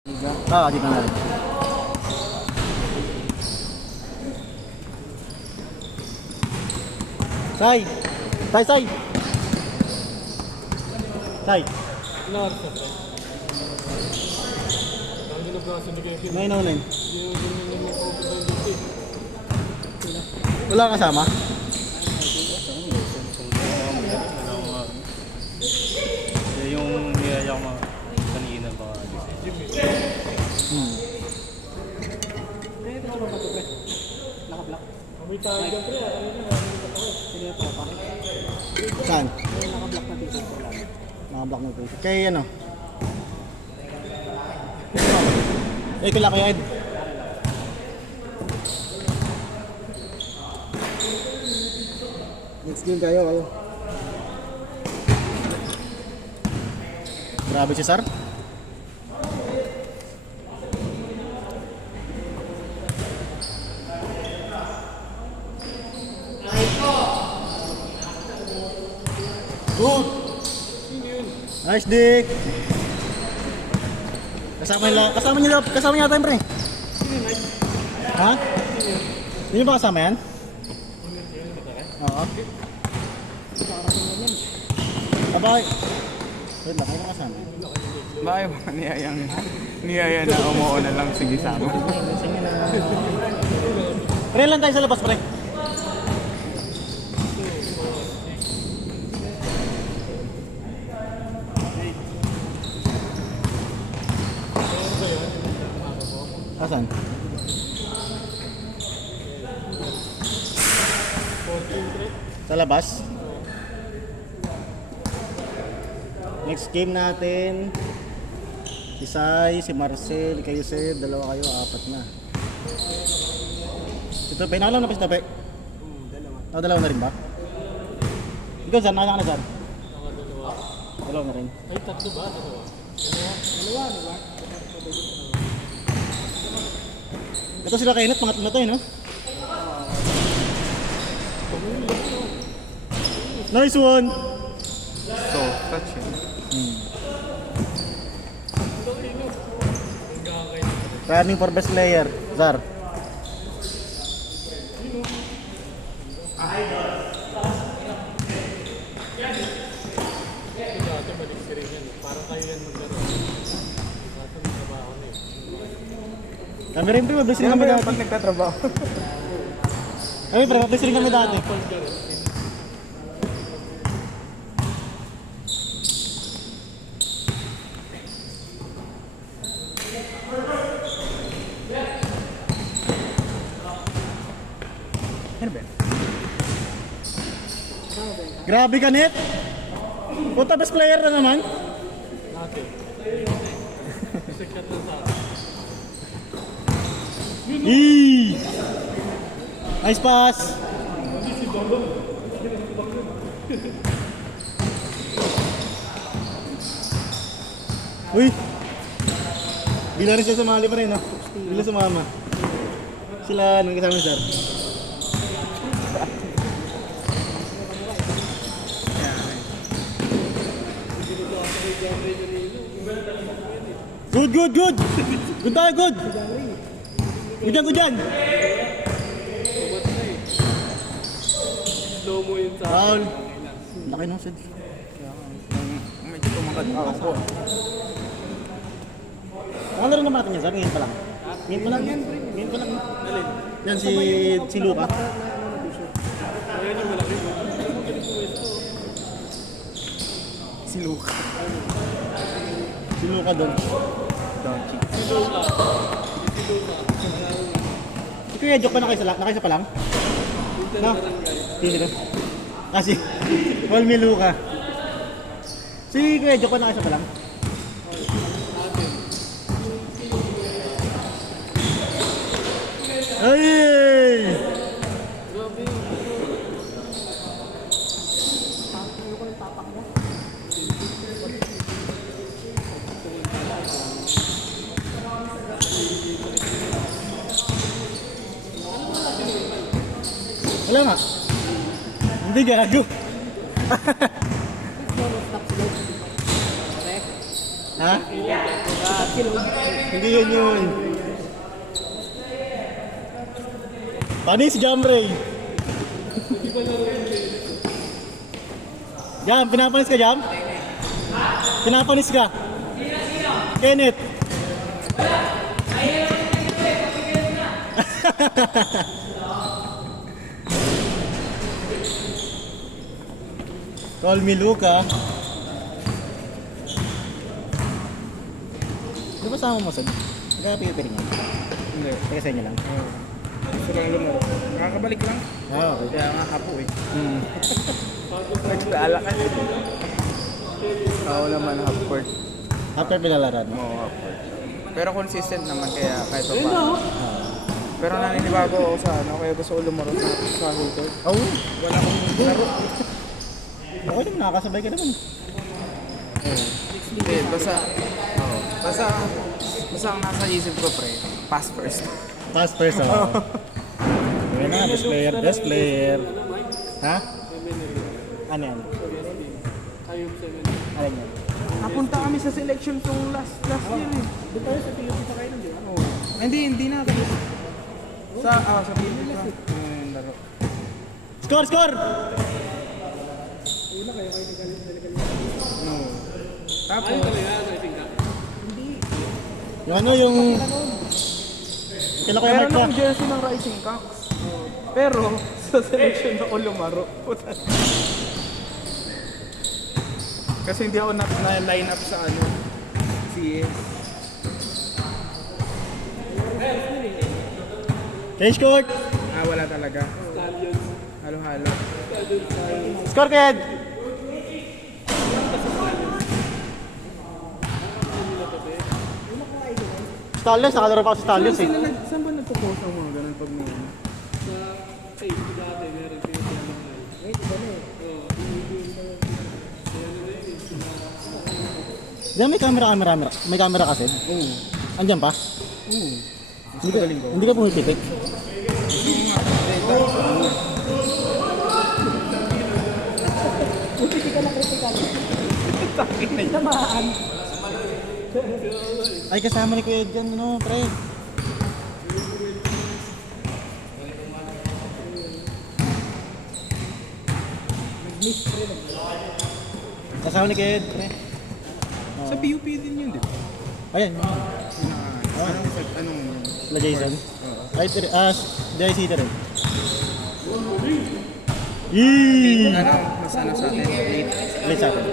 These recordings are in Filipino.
Di ka na rin. Say! Say, say! Say! May naunin. Wala kang kasama? Yung niyaya ko mga kanina ba? Nakablock. Saan? Nakablock na dito. Nakablock na dito. Kaya ano? Eh, kala kayo Ed. Next game kayo. Grabe si Sar. Good. Nice Dick. Kasama niya tayo pre. Ha? Hindi ba kasama yan? Oo. Bye. Wait lang, kayo kasama. Bakit ba niyaya na umuo na lang sige sama? Pre lang tayo sa labas pre. Asan? Sa labas? Next game natin si Sai, si Marcel, kayo Sir, dalawa kayo, apat na. Si Tope, nakalang na pa si Tope? Dalawa. Dalawa na rin ba? Ikaw Zan, nakalang ka na Zan? Dalawa na rin. Ay, tatlo ba? Dalawa. Ito sila Kenneth, pangatlo na to no? Nice one! So, touch yun. Turning for best player, Zar. Parang kayo yan maglaro. Kami rin pre, mabilis rin kami dati. Pag nagtatrabaho. Kami pre, mabilis rin kami dati. Ano ba? Grabe ka net! Puta best player na naman. Natin. Sikat na sa atin. Eee! Nice pass! Uy! Bila rin siya sumali pa rin, no? Bila sumama. Sila, nang kasama sir. Good! Good tayo, good! Good yan! Slow mo yun sa Foul! Laki nung Sid. Medyo tumakat ako. Ano rin naman natin yan, sir? Ngayon pa lang. Ngayon pa lang. Alin? Yan si Luka. Ayan yung malaki. Si Luka. Si Luka doon. Donkey. Si Kuya Jok pa nakaisa pa lang? No? Sino? Ah, si Walmi Luka. Si Kuya Jok pa nakaisa pa lang? Ay! Wala nga. Hindi gago. Ha? Hindi yun. Panis, Jamray. Jam, pinapanis ka, Jam? Pinapanis ka? Kenneth. Call me Luca. Di ba sama mo sa? Nagkakapipiri niya? Hindi. Teka sa inyo lang. Gusto lang lumaro. Nakakabalik lang. Ah, okay. Kaya nga hapo eh. Nagdala kasi. Ako naman half court. After pinalaran mo? Oo, half court. Pero consistent naman kaya kahit pa paano. Pero naninibago ako sa ano, kaya gusto ko lumaro sa whole court. Oh, Wala akong laro. okay naman, nakakasabay ka naman. Hindi, basta ang nasa isip ko pre, pass first. Pass first, oh. Yun na, best player. Ha? Ano yan? Ayun, 7. Ano yan? Napunta kami sa selection tong last year eh. Doon tayo sa PUP pa kayo nun, di ba? Oo. Hindi na. Sa Pilipinas pa. Laro. Score! Ayun na kayo nagalit. No. Tapos, Ayun talaga, driving ka. Yung ano, yung... Kailan ko yung meron mic ka? akong jersey ng Rising Cocks. Pero, sa selection ako lumaro. Puta. Kasi hindi ako na-line up sa ano, CS. Change court! Wala talaga. Stallions. Halo-halo. Score, Ked! Stallions, nakalaro pa ako sa Stallions eh. Saan ba nagpo-post ang mga ganun pag may ano? Sa Facebook dati, meron pinagyaman na. Wait, iba na eh. Oo. Di ba may camera kasi? Oo. Andyan pa? Oo. Hindi ka pumipitik? Ay, kasama ni Kuya dyan, no, pre. Kasama ni Kuya, pre. Sa PUP din yun, di ba? Ayun, Anong yun? sila Jason. Ay, DIC rin. Yee! Ano, mas ano sa atin? Late. Late sa atin.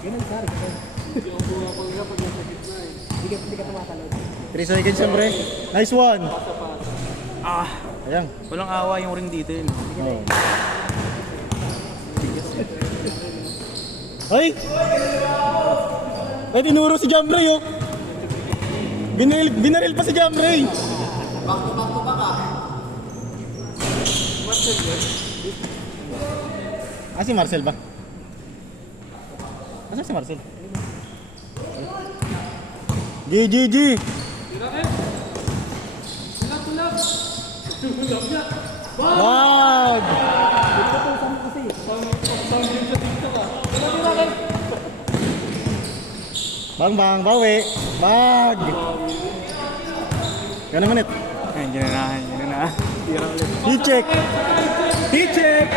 Hindi ako bumapangga pag nasa gitna eh. Hindi ka tumatalon. 3 seconds yan, pre. Nice one! Ayan. Walang awa yung ring dito yun. Oh. Ay! Ay, tinuro si Jamray, oh! Binaril pa si Jamray! Ah, si Marcel ba? Asa si Marcel? G! Wag! Bang, bawi! Bag! Yan naman it. Ay, ginanahan. Tira ulit. T-check! T-check!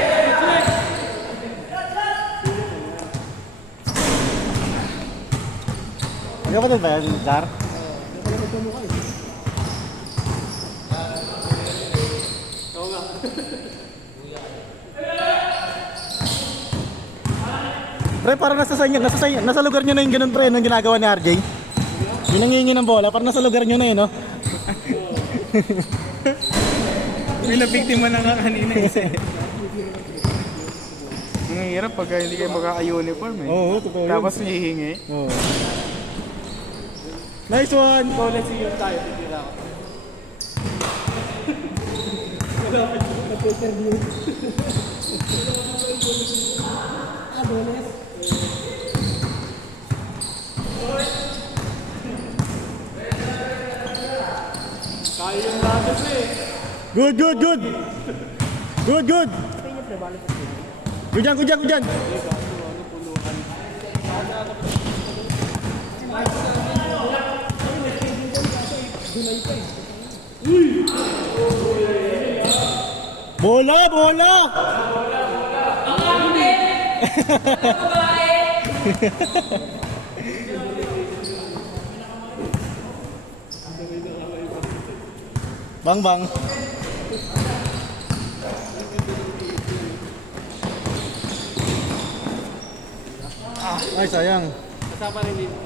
Ayaw ko din ba yan, Jar? Pre, parang nasa lugar nyo na yung ganun, pre, nung ginagawa ni RJ. Yung nangingi ng bola, parang nasa lugar nyo na yun, no? Pinabiktima na nga kanina isa eh. Ang hirap pagka hindi kayo magkaka-uniform eh. Oo, totoo yun. Tapos hihingi. Oo. Nice one! So, let's see yung tayo. Titira ako. Kaya yung lakas eh. Good! Good dyan! Bola, bola! Bang bang. Ay, sayang. Kasama rin dito.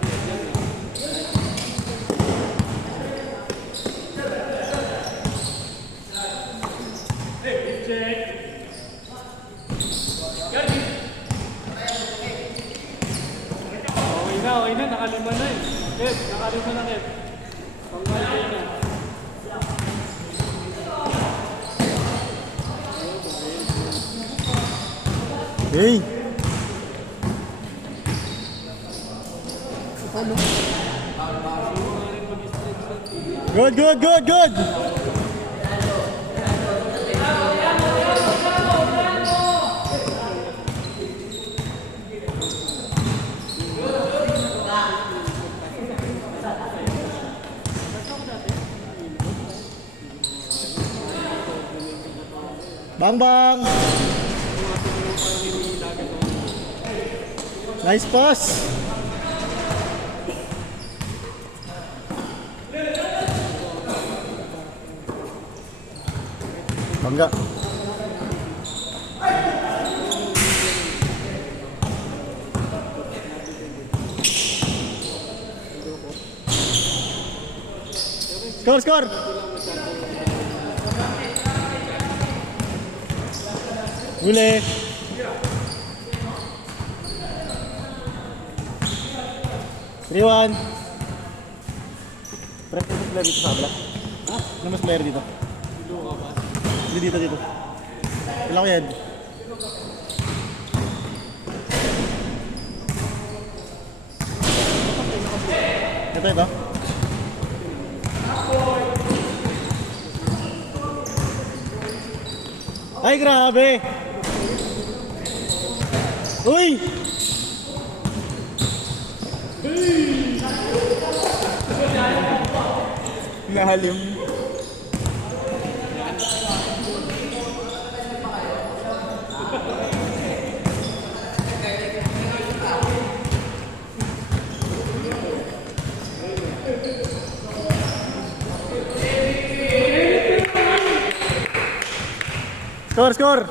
Okay na, nakalima na eh. Kev, nakalima na Kev. Pang-1 na. Hey! Good, good, good, good! Bang bang! Nice pass! Bangga! Skor, skor! Huli! Riwan! Pre, ano mas player dito sa abla? Ha? Ano mas player dito? Hindi dito, dito. Wala ko yan. Ito, ito. Ay, grabe! Uy! Lalim. Score, score!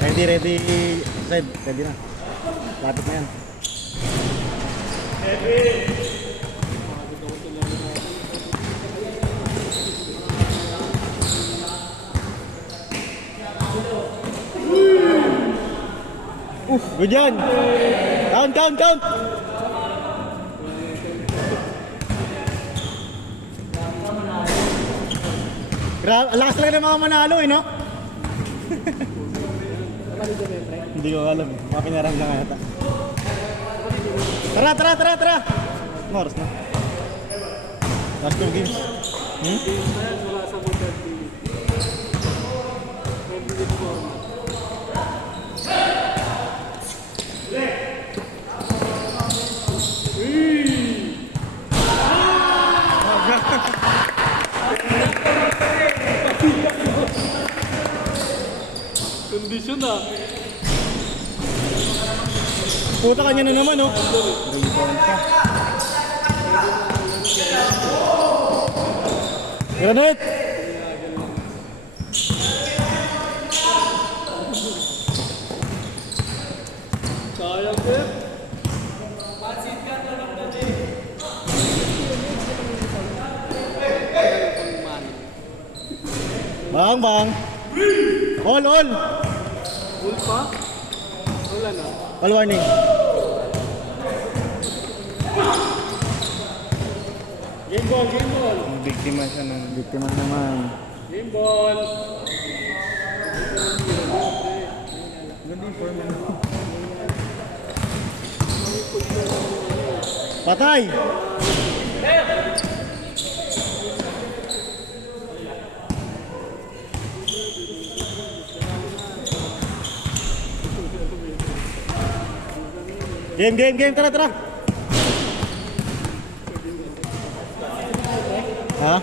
Ready, ready. Side, ready na. Lapit na yan. Good yan! Count, count, count! Grabe, lakas lang ng mga manalo eh, no? Hindi ko alam eh. Mga pinaram lang yata. Tara, tara, tara, tara! Ano oras na? Last 2 games. Wala sa motor TV. Complete format. Kondisyon na. Puta kanya na naman, oh. Granite! Sayang Kev. Bang, bang! All, all! Full pa? Wala na. All warning. Game ball, game ball. Biktima siya ng... Biktima naman. Game ball. Patay! Game, game, game! Tara, tara! Ha?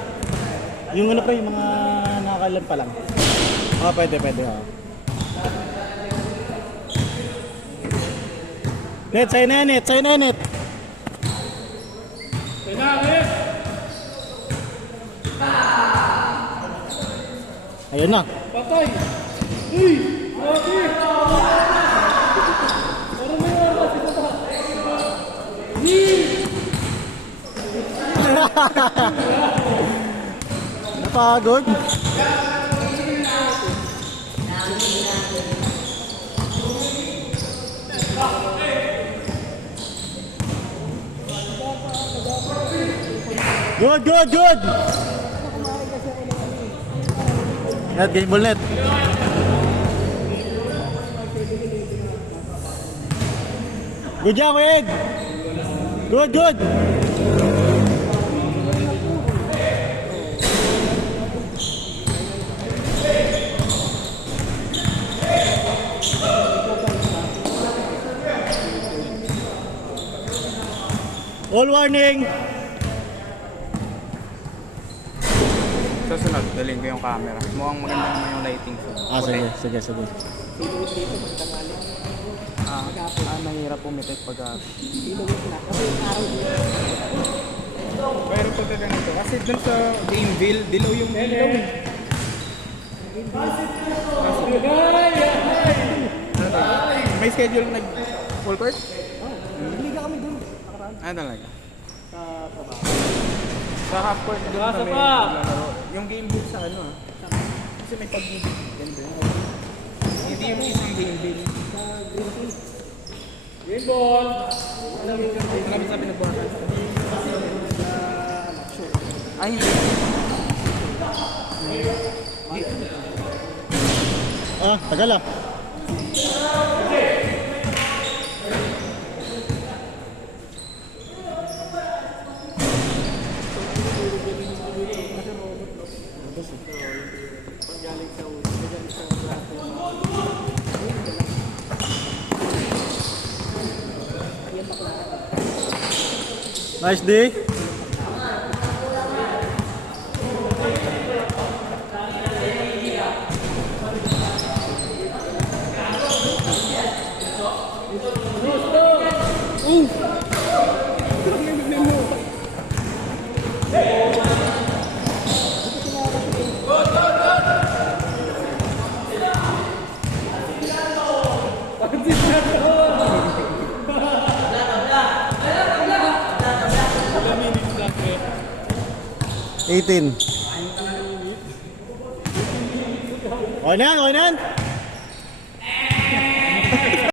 Yung ano pa yung mga nakakailan pa lang. Ah, pwede, ha. Net, sa'yo na yan, Net. Sa'yo na yan, Net. Kailangan! Ayun na. Patay! Uy! Grabe! Parang may oras ito pa. Napagod. Good. Net, game ball, Net. Good job, Ed. Good. All warning. Susunod, dalhin ko yung camera. Mukhang maganda naman yung lighting. Ah, sige. Mahirap pumitik pag pero pag ganito, kasi dun sa Gameville, dilaw yung dilaw. Ano to? May schedule nag full court? Liga kami dun. Ah, talaga? Sa half court dun Nasa kami pa! naglalaro. Yung Gameville sa ano kasi may pag-ibig. Ganito. Hindi yung isang Gameville. Game ball! Marami sa pinagbuhasan. Ay, hindi. Ah, tagal ah. Nice day. Ilang minutes lang 18. Okay na yan.